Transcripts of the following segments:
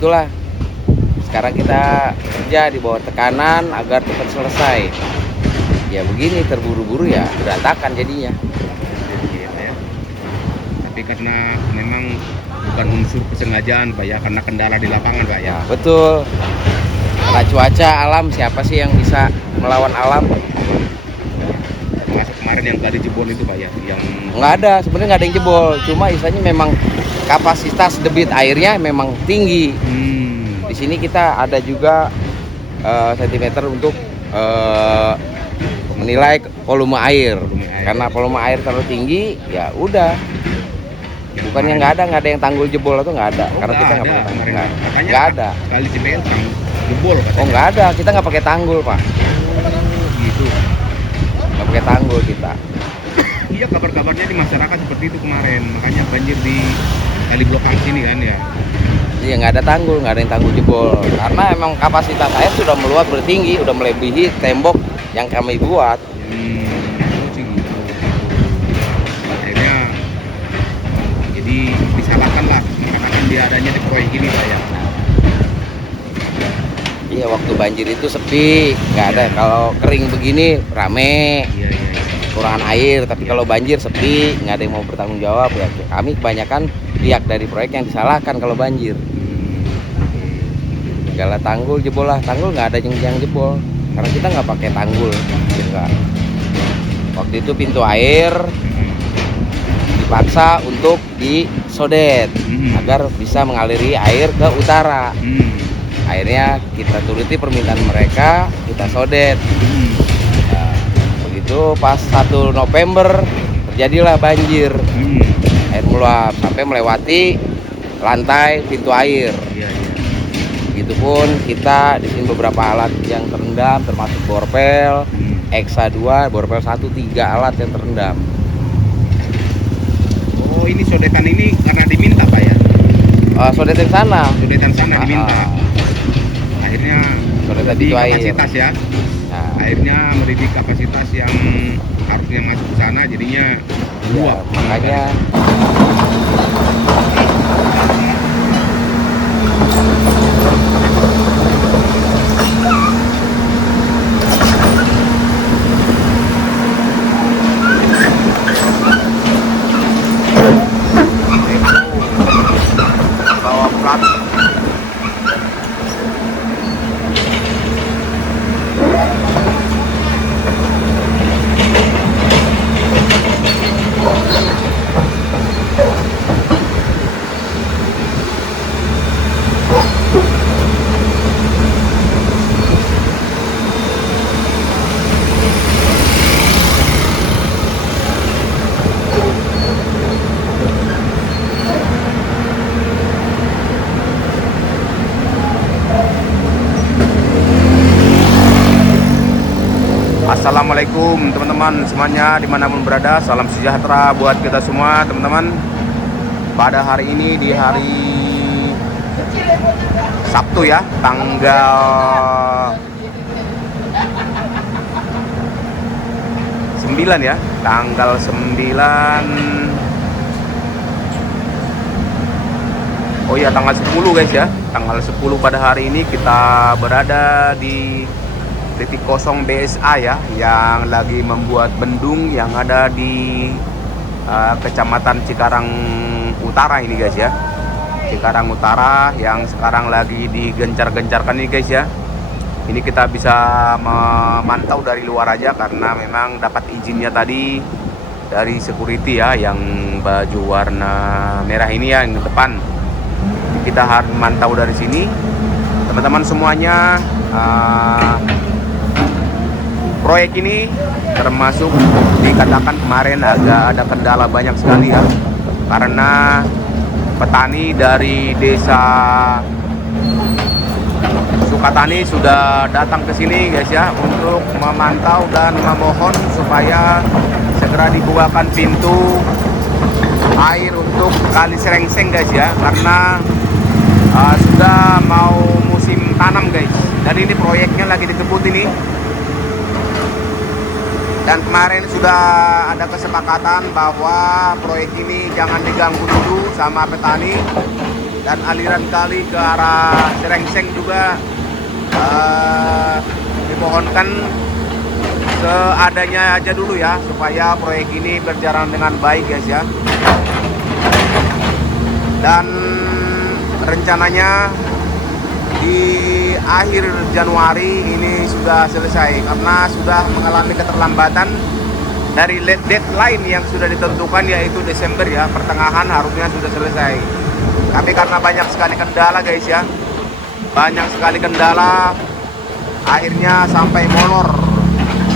Itulah sekarang kita kerja di bawah tekanan agar cepat selesai. Ya begini terburu-buru ya berantakan jadinya. Iya, ya. Tapi karena memang bukan unsur kesengajaan Pak ya, karena kendala di lapangan Pak ya. Ya betul. Karena cuaca alam, siapa sih yang bisa melawan alam? Termasuk kemarin yang tadi jebol itu Pak ya, yang Nggak ada, sebenarnya nggak ada yang jebol. Cuma istilahnya memang kapasitas debit airnya memang tinggi. Di sini kita ada juga sentimeter untuk menilai volume air. Karena volume air terlalu tinggi, ya udah. Bukannya nggak ada yang tanggul jebol atau nggak ada. Karena kita nggak pakai tanggul. Nggak ada. Sekali jebol jebol katanya. Oh nggak ada, kita nggak pakai tanggul Pak. Gitu. Nggak pakai tanggul kita. Iya, kabar-kabarnya di masyarakat seperti itu kemarin, makanya banjir di kali blokang sini kan ya. Iya nggak ada tanggul, nggak ada yang tanggul jebol. Karena emang kapasitas air sudah meluap bertinggi, udah melebihi tembok yang kami buat. Gitu. Akhirnya jadi disalahkan lah mengatakan dia adanya di proyek ini Pak ya. Iya waktu banjir itu sepi, nggak ada. Kalau kering begini rame, Iya. kekurangan air. Tapi kalau banjir sepi, nggak ada yang mau bertanggung jawab ya. Kami kebanyakan pihak dari proyek yang disalahkan kalau banjir. Segala tanggul jebol lah, tanggul nggak ada yang jebol. Karena kita nggak pakai tanggul. Gitu. Waktu itu pintu air dipaksa untuk disodet agar bisa mengaliri air ke utara. Akhirnya kita turuti permintaan mereka, kita sodet. Nah, begitu pas 1 November terjadilah banjir. Air meluap sampai melewati lantai pintu air. Begitupun kita di sini beberapa alat yang terendam termasuk borpel, Exa 2, borpel 1, 3 alat yang terendam. Oh, ini sodetan ini karena diminta Pak ya? Sodetan sana. Sodetan sana diminta. Akhirnya sodetan di pintu air. kapasitas ya. Nah, akhirnya melebihi kapasitas yang harusnya masuk ke sana, jadinya meluap. Ya, makanya bawa plat. Assalamualaikum teman-teman semuanya dimanapun berada, salam sejahtera buat kita semua teman-teman. Pada hari ini di hari Sabtu ya, tanggal 9 ya, tanggal 9. Oh ya, tanggal 10 guys ya, tanggal 10 pada hari ini kita berada di titik kosong BSA ya, yang lagi membuat bendung yang ada di Kecamatan Cikarang Utara ini guys ya. Cikarang Utara yang sekarang lagi digencar-gencarkan nih guys ya. Ini kita bisa memantau dari luar aja karena memang dapat izinnya tadi dari security ya, yang baju warna merah ini ya, yang di depan. Kita harus memantau dari sini teman-teman semuanya. Proyek ini termasuk dikatakan kemarin agak ada kendala banyak sekali ya, karena petani dari desa Sukatani sudah datang ke sini guys ya, untuk memantau dan memohon supaya segera dibukakan pintu air untuk Kali Serengseng guys ya, karena sudah mau musim tanam guys. Dan ini proyeknya lagi dikebut ini. Dan kemarin sudah ada kesepakatan bahwa proyek ini jangan diganggu dulu sama petani, dan aliran kali ke arah Serengseng juga dimohonkan seadanya aja dulu ya, supaya proyek ini berjalan dengan baik guys ya. Dan rencananya di akhir Januari ini sudah selesai, karena sudah mengalami keterlambatan dari deadline yang sudah ditentukan, yaitu Desember ya, pertengahan harusnya sudah selesai. Tapi karena banyak sekali kendala guys ya, banyak sekali kendala, akhirnya sampai molor.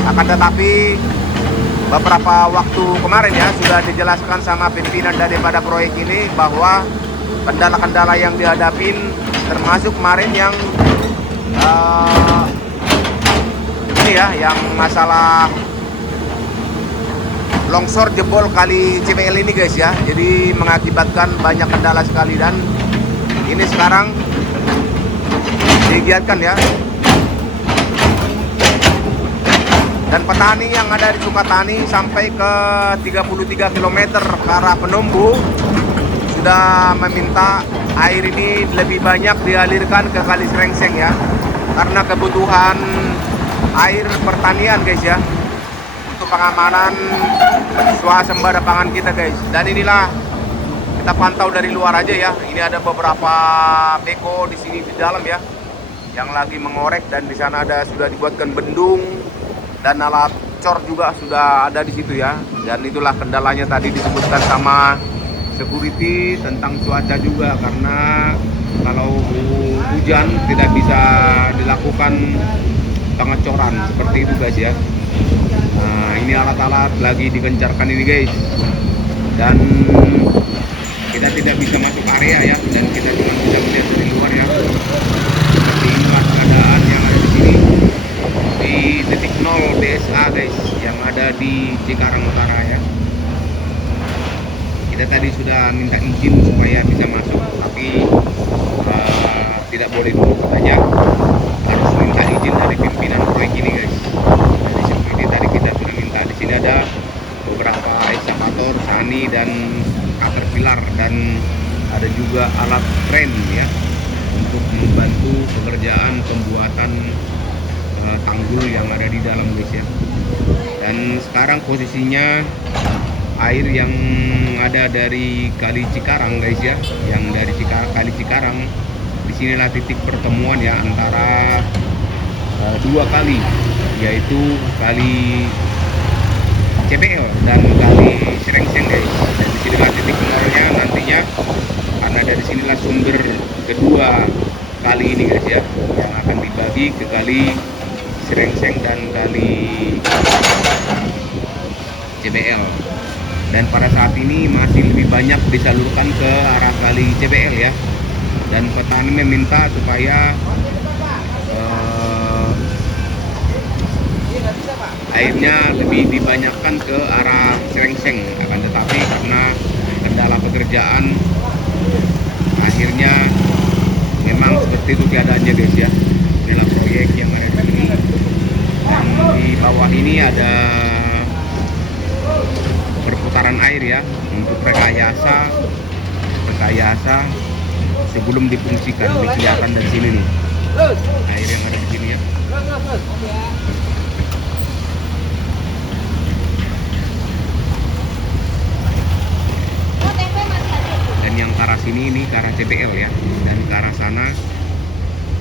Akan tetapi beberapa waktu kemarin ya sudah dijelaskan sama pimpinan daripada proyek ini bahwa kendala-kendala yang dihadapin, termasuk kemarin yang ini ya, yang masalah longsor jebol kali CBL ini guys ya, jadi mengakibatkan banyak kendala sekali. Dan ini sekarang digiatkan ya. Dan petani yang ada di Sukatani sampai ke 33 km ke arah Penumbu sudah meminta air ini lebih banyak dialirkan ke Kali Serengseng ya, karena kebutuhan air pertanian guys ya, untuk pengamanan swasembada pangan kita guys. Dan inilah kita pantau dari luar aja ya, ini ada beberapa beko di sini di dalam ya yang lagi mengorek, dan di sana ada sudah dibuatkan bendung dan alat cor juga sudah ada di situ ya. Dan itulah kendalanya tadi disebutkan sama security tentang cuaca juga, karena kalau hujan tidak bisa dilakukan pengecoran seperti itu guys ya. Nah, ini alat-alat lagi digencarkan ini guys, dan kita tidak bisa masuk area ya, dan kita cuma bisa melihat dari luar ya. Seperti inilah keadaan yang ada di sini di titik 0 BSA guys, yang ada di Cikarang Utara ya. Kita tadi sudah minta izin supaya bisa masuk, tapi tidak boleh dulu katanya, harus minta izin dari pimpinan proyek ini guys. Jadi seperti tadi kita sudah minta, di sini ada beberapa eskavator, sani dan caterpillar, dan ada juga alat kren ya untuk membantu pekerjaan pembuatan tanggul yang ada di dalam guys ya. Dan sekarang posisinya air yang ada dari Kali Cikarang guys ya, yang dari Kali Cikarang, disinilah titik pertemuan ya antara dua kali, yaitu Kali CBL dan Kali Serengseng guys. Dan disinilah titik nolnya nantinya, karena dari sinilah sumber kedua kali ini guys ya, yang akan dibagi ke Kali Serengseng dan Kali CBL. Dan pada saat ini masih lebih banyak disalurkan ke arah Kali CBL ya. Dan petani meminta supaya airnya lebih dibanyakan ke arah Serengseng. Akan tetapi karena kendala pekerjaan, akhirnya memang seperti itu keadaannya guys ya. Inilah proyek yang ada di sini. Dan di bawah ini ada perputaran air ya, untuk rekayasa sebelum difungsikan. Ini kelihatan dari sini nih air yang ada di sini ya. Dan yang ke arah sini ini ke arah CBL ya, dan ke arah sana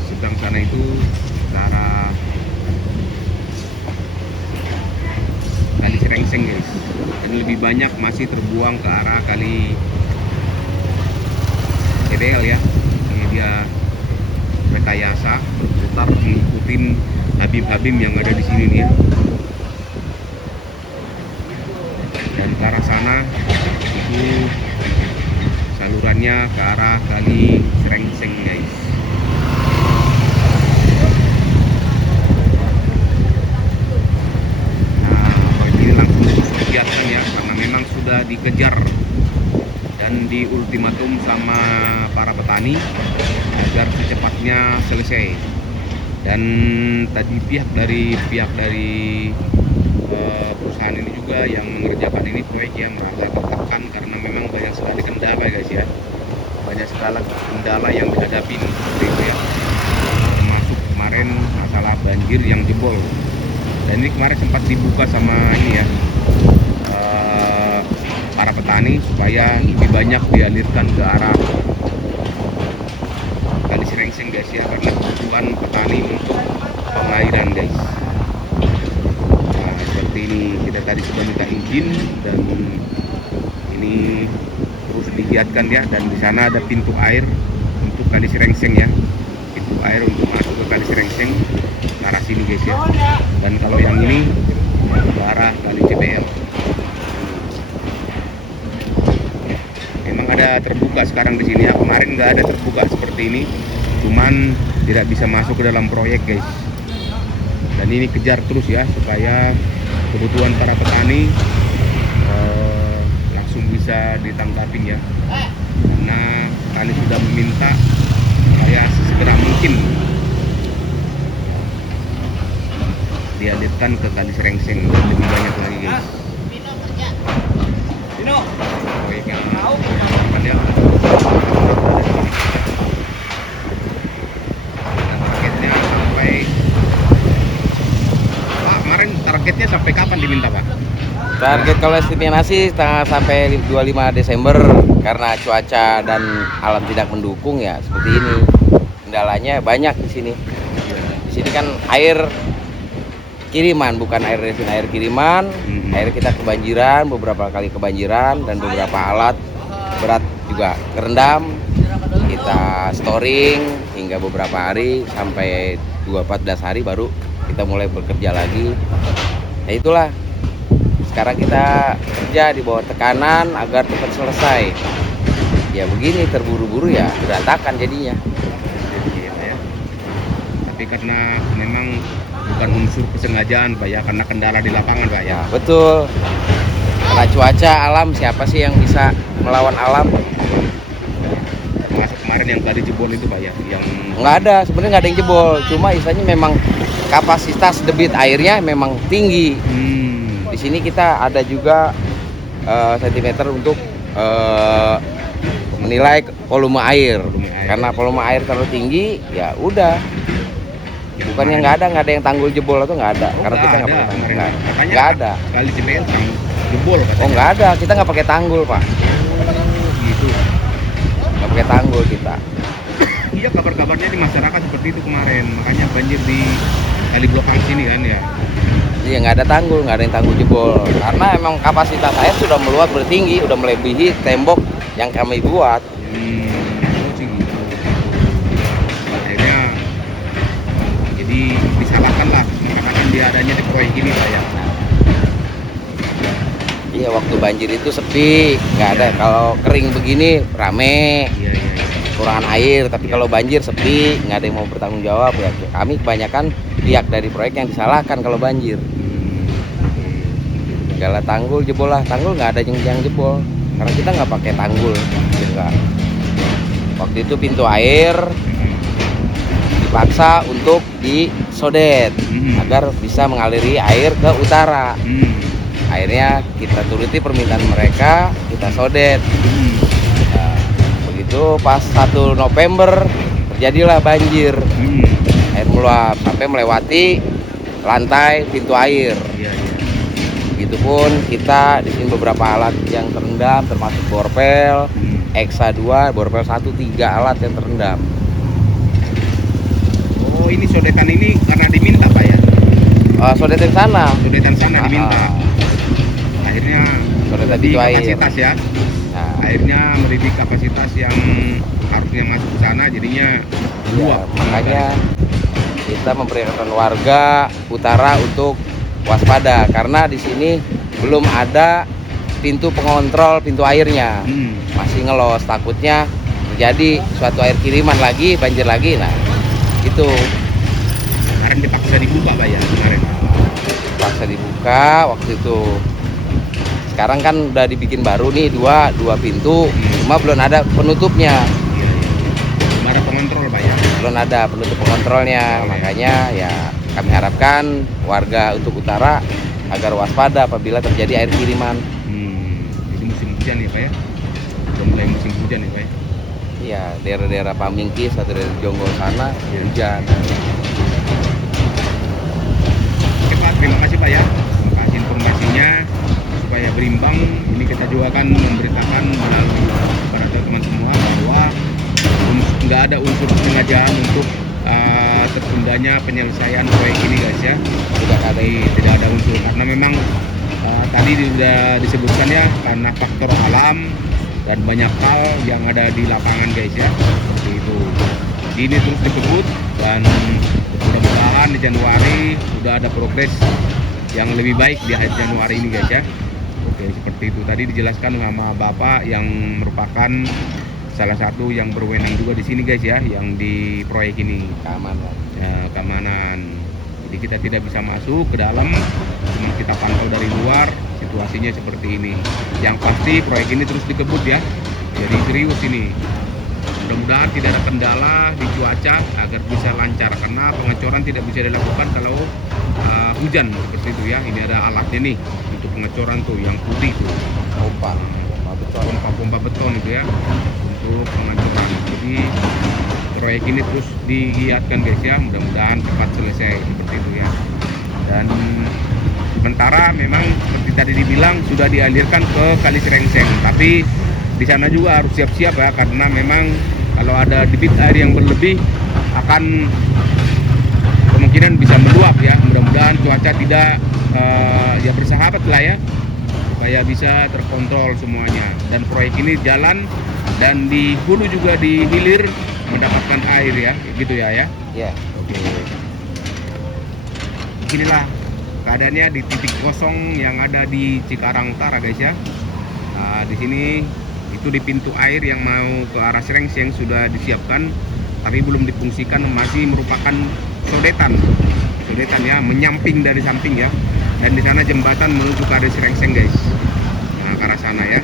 seberang sana itu ke arah Kali Serengseng guys. Dan lebih banyak masih terbuang ke arah Kali CBL ya. Ini dia rekayasa berputar mengikuti habib-habib yang ada di sini nih ya. Dan ke arah sana itu salurannya ke arah Kali Serengseng guys. Kegiatan ya, karena memang sudah dikejar dan diultimatum sama para petani agar secepatnya selesai. Dan tadi pihak dari perusahaan ini juga yang mengerjakan ini proyek yang merasa tertekan karena memang banyak sekali kendala guys ya. banyak sekali kendala yang dihadapi nih, seperti itu ya. Termasuk kemarin masalah banjir yang jebol. Dan ini kemarin sempat dibuka sama ini ya, para petani supaya lebih banyak dialirkan ke arah Kali Serengseng guys ya, karena kebutuhan petani untuk pengairan guys. Nah, seperti ini kita tadi sudah minta izin dan ini terus digiatkan ya, dan di sana ada pintu air untuk Kali Serengseng ya, pintu air untuk masuk ke Kali Serengseng ke arah sini guys ya. Dan kalau yang ini ke arah Kali CBL. Memang ada terbuka sekarang di sini ya, kemarin nggak ada terbuka seperti ini, cuman tidak bisa masuk ke dalam proyek guys. Dan ini kejar terus ya supaya kebutuhan para petani langsung bisa ditanggapi ya, karena petani sudah meminta supaya sesegera mungkin dialirkan ke Kali Serengseng dan lebih banyak lagi guys. Proyek yang dilakukan ya. Targetnya sampai Pak, kemarin targetnya sampai kapan diminta Pak? Target kalau estimasi sampai 25 Desember karena cuaca dan alam tidak mendukung ya seperti ini. Kendalanya banyak di sini. Di sini kan air kiriman, bukan air resin, air kiriman. Air kita kebanjiran, beberapa kali kebanjiran, dan beberapa alat berat juga kerendam. Kita storing hingga beberapa hari sampai 14 hari baru kita mulai bekerja lagi. Ya itulah, sekarang kita kerja di bawah tekanan agar cepat selesai. Ya begini, terburu-buru ya berantakan jadinya. Ya. Tapi karena memang bukan unsur kesengajaan Pak ya, karena kendala di lapangan Pak ya. Betul, karena cuaca alam, siapa sih yang bisa melawan alam? Termasuk kemarin yang tadi jebol itu Pak ya, yang Nggak ada, sebenarnya nggak ada yang jebol, cuma istilahnya memang kapasitas debit airnya memang tinggi. Di sini kita ada juga sentimeter untuk menilai volume air. Karena volume air terlalu tinggi, ya udah. Bukannya nggak ada yang tanggul jebol atau nggak ada, karena kita nggak pakai tanggul. Nggak ada. Kali CBL jebol katanya. Oh nggak ada, kita nggak pakai tanggul Pak. Gitu. Nggak pakai tanggul kita. Iya, kabar-kabarnya di masyarakat seperti itu kemarin, makanya banjir di Kali Blokang sini kan ya. Iya nggak ada tanggul, nggak ada yang tanggul jebol. Karena emang kapasitas air sudah meluap bertinggi, udah melebihi tembok yang kami buat. Gitu. Akhirnya jadi disalahkan lah mengatakan dia adanya di proyek ini Pak ya. Iya, waktu banjir itu sepi, nggak ada. Kalau kering begini rame, Iya. kurangan air. Tapi kalau banjir sepi, nggak ada yang mau bertanggung jawab ya. Kami kebanyakan pihak dari proyek yang disalahkan kalau banjir. Segala tanggul jebol lah, tanggul nggak ada yang jebol, karena kita nggak pakai tanggul. Enggak. Waktu itu pintu air dipaksa untuk disodet agar bisa mengaliri air ke utara. Akhirnya kita turuti permintaan mereka, kita sodet. Nah, begitu pas 1 November terjadilah banjir. Air meluap sampai melewati lantai pintu air. Begitupun kita di sini beberapa alat yang terendam, termasuk borpel, Exa 2, borpel 1, 3 alat yang terendam. Oh, ini sodetan ini karena diminta Pak ya? Sodetan sana. Sodetan sana diminta. Akhirnya Sodetan di pintu air. kapasitas ya. Nah, Akhirnya melebihi kapasitas yang harusnya masuk ke sana, jadinya meluap. makanya kita memperingatkan warga utara untuk waspada karena di sini belum ada pintu pengontrol pintu airnya. Masih ngelos, takutnya terjadi suatu air kiriman lagi, banjir lagi. Nah, itu Kemarin dipaksa dibuka Pak ya kemarin. paksa dibuka waktu itu. Sekarang kan udah dibikin baru nih dua pintu, cuma belum ada penutupnya. Belum ada pengontrol Pak ya. Belum ada penutup pengontrolnya, makanya ya kami harapkan warga untuk utara agar waspada apabila terjadi air kiriman. Jadi musim hujan ya Pak ya. Udah mulai musim hujan ya Pak ya. Iya, daerah-daerah Pamingkis atau dari Jonggol sana hujan. Oke Pak, terima kasih Pak ya. Terima kasih informasinya supaya berimbang. Ini kita juga akan memberitakan melalui kepada teman-teman semua bahwa nggak ada unsur kesengajaan untuk tertundanya penyelesaian proyek ini guys ya. Tidak ada unsur karena memang tadi sudah disebutkan ya, karena faktor alam dan banyak hal yang ada di lapangan guys ya, seperti itu. Ini terus dikebut dan mudah-mudahan di Januari sudah ada progres yang lebih baik di akhir Januari ini guys ya. Oke, seperti itu tadi dijelaskan sama Bapak yang merupakan salah satu yang berwenang juga di sini guys ya, yang di proyek ini Keamanan. keamanan. Jadi kita tidak bisa masuk ke dalam, cuma kita pantau dari luar situasinya seperti ini. Yang pasti proyek ini terus dikebut ya, jadi serius ini. Mudah-mudahan tidak ada kendala di cuaca agar bisa lancar, karena pengecoran tidak bisa dilakukan kalau hujan seperti itu ya. Ini ada alatnya nih untuk pengecoran tuh, yang putih tuh, pompa beton itu ya, untuk pengecoran. Jadi proyek ini terus digiatkan guys ya, mudah-mudahan cepat selesai seperti itu ya. Dan sementara memang seperti tadi dibilang sudah dialirkan ke Kali Serengseng, tapi di sana juga harus siap-siap ya, karena memang kalau ada debit air yang berlebih akan kemungkinan bisa meluap ya. Mudah-mudahan cuaca tidak ya bersahabat lah ya, supaya bisa terkontrol semuanya. Dan proyek ini jalan dan di hulu juga di hilir mendapatkan air ya, gitu ya ya. Ya. Oke. Inilah keadaannya di titik kosong yang ada di Cikarang Utara guys ya. Nah, di sini itu di pintu air yang mau ke arah Serengseng sudah disiapkan, tapi belum difungsikan, masih merupakan sodetan ya, menyamping dari samping ya. Dan di sana jembatan menuju ke arah Serengseng guys. Nah, ke arah sana ya.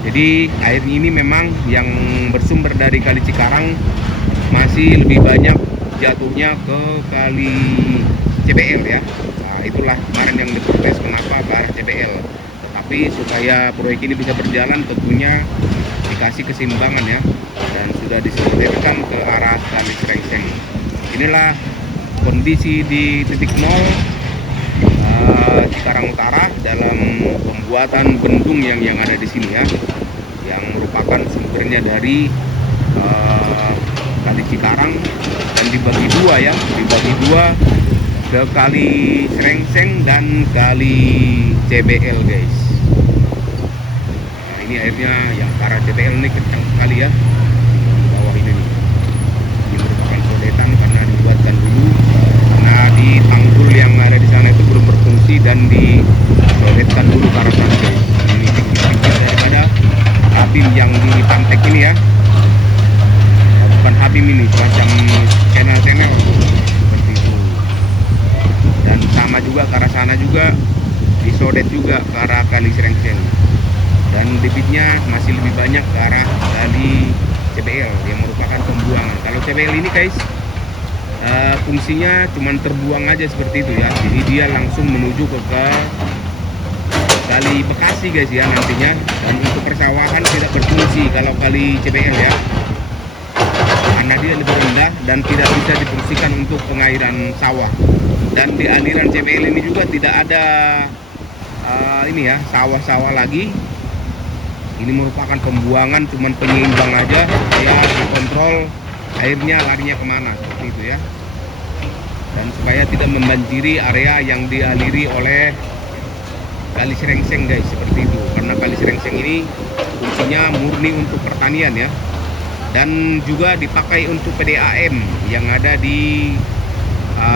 Jadi air ini memang yang bersumber dari Kali Cikarang masih lebih banyak jatuhnya ke Kali CBL ya. Nah, itulah kemarin yang diprotes kenapa ke arah CBL. Tetapi supaya proyek ini bisa berjalan tentunya dikasih keseimbangan ya, dan sudah diselesaikan ke arah Kali Serengseng. Inilah kondisi di titik 0 Cikarang Utara dalam pembuatan bendung yang ada di sini ya, yang merupakan sumbernya dari Kali Cikarang, dan dibagi dua ya, ke Kali Serengseng dan Kali CBL guys. Nah, ini airnya yang ke arah CBL ini kencang sekali ya, di bawah ini nih. Ini merupakan sodetan karena dibuatkan dulu, karena di tanggul yang ada di sana itu belum berfungsi dan disodetkan dulu ke arah sana guys. Ini pinggir daripada Habim yang di Pantek ini ya, bukan Habim, ini semacam channel seperti itu. Dan sama juga ke arah sana juga disodet juga ke arah Kali Serengseng, dan debitnya masih lebih banyak ke arah Kali CBL yang merupakan pembuangan. Kalau CBL ini guys fungsinya cuman terbuang aja seperti itu ya, jadi dia langsung menuju ke Kali Bekasi guys ya nantinya. Dan untuk persawahan tidak berfungsi kalau Kali CBL ya, karena dia lebih rendah dan tidak bisa difungsikan untuk pengairan sawah. Dan di aliran CBL ini juga tidak ada ini ya, sawah-sawah lagi. Ini merupakan pembuangan, cuman penyeimbang aja ya, dikontrol airnya larinya kemana seperti itu ya, dan supaya tidak membanjiri area yang dialiri oleh Kali Serengseng guys, seperti itu. Karena Kali Serengseng ini fungsinya murni untuk pertanian ya, dan juga dipakai untuk PDAM yang ada di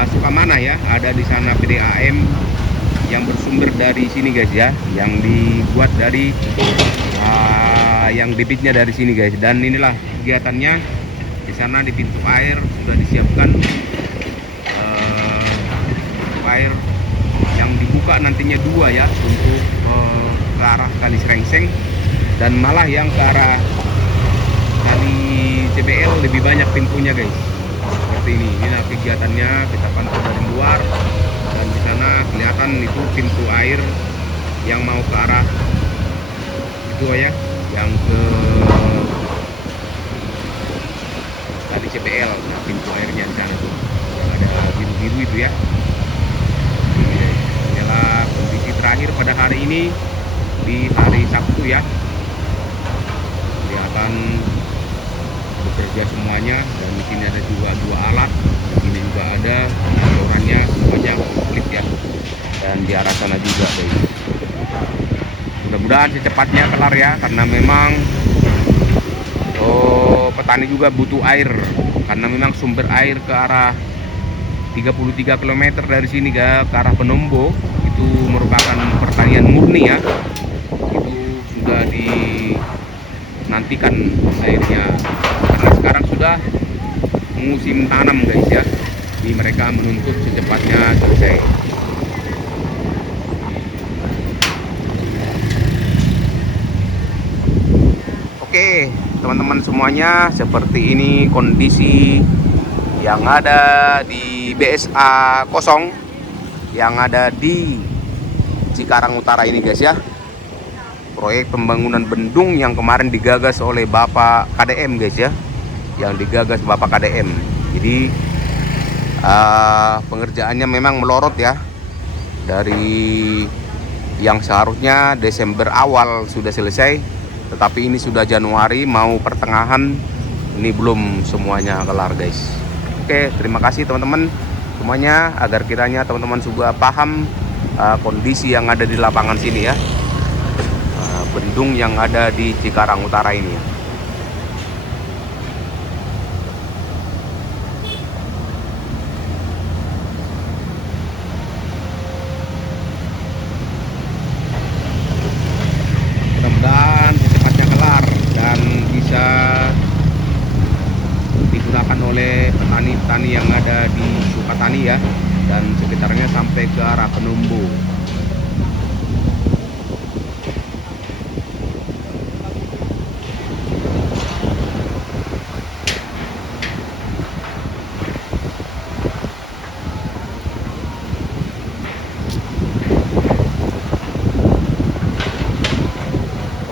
Sukamana ya. Ada di sana PDAM yang bersumber dari sini guys ya, yang dibuat dari yang debitnya dari sini guys. Dan inilah kegiatannya di sana, di pintu air sudah disiapkan pintu air yang dibuka nantinya dua ya, untuk ke arah Kali Serengseng, dan malah yang ke arah Kali CBL lebih banyak pintunya guys, seperti ini. Inilah kegiatannya, kita pantau dari luar, dan di sana kelihatan itu pintu air yang mau ke arah itu ya, yang ke PCPL. Nah, pintu airnya di sana tuh yang ada biru-biru itu ya. Ini adalah kondisi terakhir pada hari ini di hari Sabtu ya. Kelihatan bekerja semuanya, dan di sini ada juga dua alat. Di sini juga ada bocorannya semuanya komplit ya. Dan di arah sana juga guys. Mudah-mudahan secepatnya kelar ya, karena memang petani juga butuh air, karena memang sumber air ke arah 33 km dari sini ke arah Penombo itu merupakan pertanian murni ya. Itu sudah dinantikan airnya, karena sekarang sudah musim tanam guys ya. Jadi mereka menuntut secepatnya selesai. Oke teman-teman semuanya, seperti ini kondisi yang ada di BSA 0 yang ada di Cikarang Utara ini guys ya. Proyek pembangunan bendung yang kemarin digagas oleh Bapak KDM guys ya, yang digagas Bapak KDM. Jadi pengerjaannya memang melorot ya, dari yang seharusnya Desember awal sudah selesai, tetapi ini sudah Januari mau pertengahan, ini belum semuanya kelar guys. Oke, terima kasih teman-teman semuanya, agar kiranya teman-teman juga paham kondisi yang ada di lapangan sini ya, bendung yang ada di Cikarang Utara ini. Mudah-mudahan secepatnya kelar dan bisa digunakan oleh petani-petani yang ada di Sukatani ya, dan sekitarnya sampai ke arah Penombo.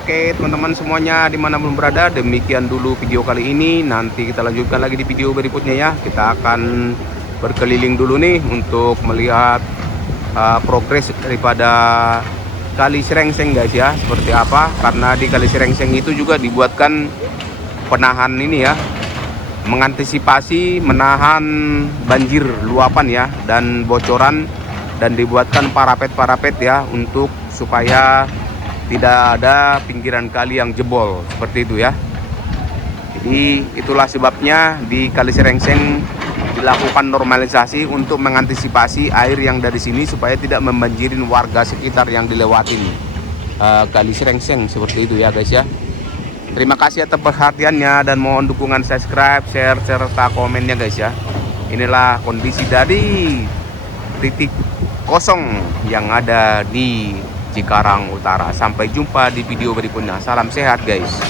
Oke teman-teman semuanya dimanapun berada, demikian dulu video kali ini. Nanti kita lanjutkan lagi di video berikutnya ya. Kita akan berkeliling dulu nih untuk melihat progres daripada Kali Serengseng guys ya, seperti apa. Karena di Kali Serengseng itu juga dibuatkan penahan ini ya, mengantisipasi menahan banjir luapan ya dan bocoran, dan dibuatkan parapet-parapet ya, untuk supaya tidak ada pinggiran kali yang jebol seperti itu ya. Jadi itulah sebabnya di Kali Serengseng dilakukan normalisasi untuk mengantisipasi air yang dari sini supaya tidak membanjirin warga sekitar yang dilewatin Kali Serengseng seperti itu ya guys ya. Terima kasih atas perhatiannya, dan mohon dukungan subscribe, share, serta komennya guys ya. Inilah kondisi dari titik kosong yang ada di Cikarang Utara. Sampai jumpa di video berikutnya. Salam sehat guys.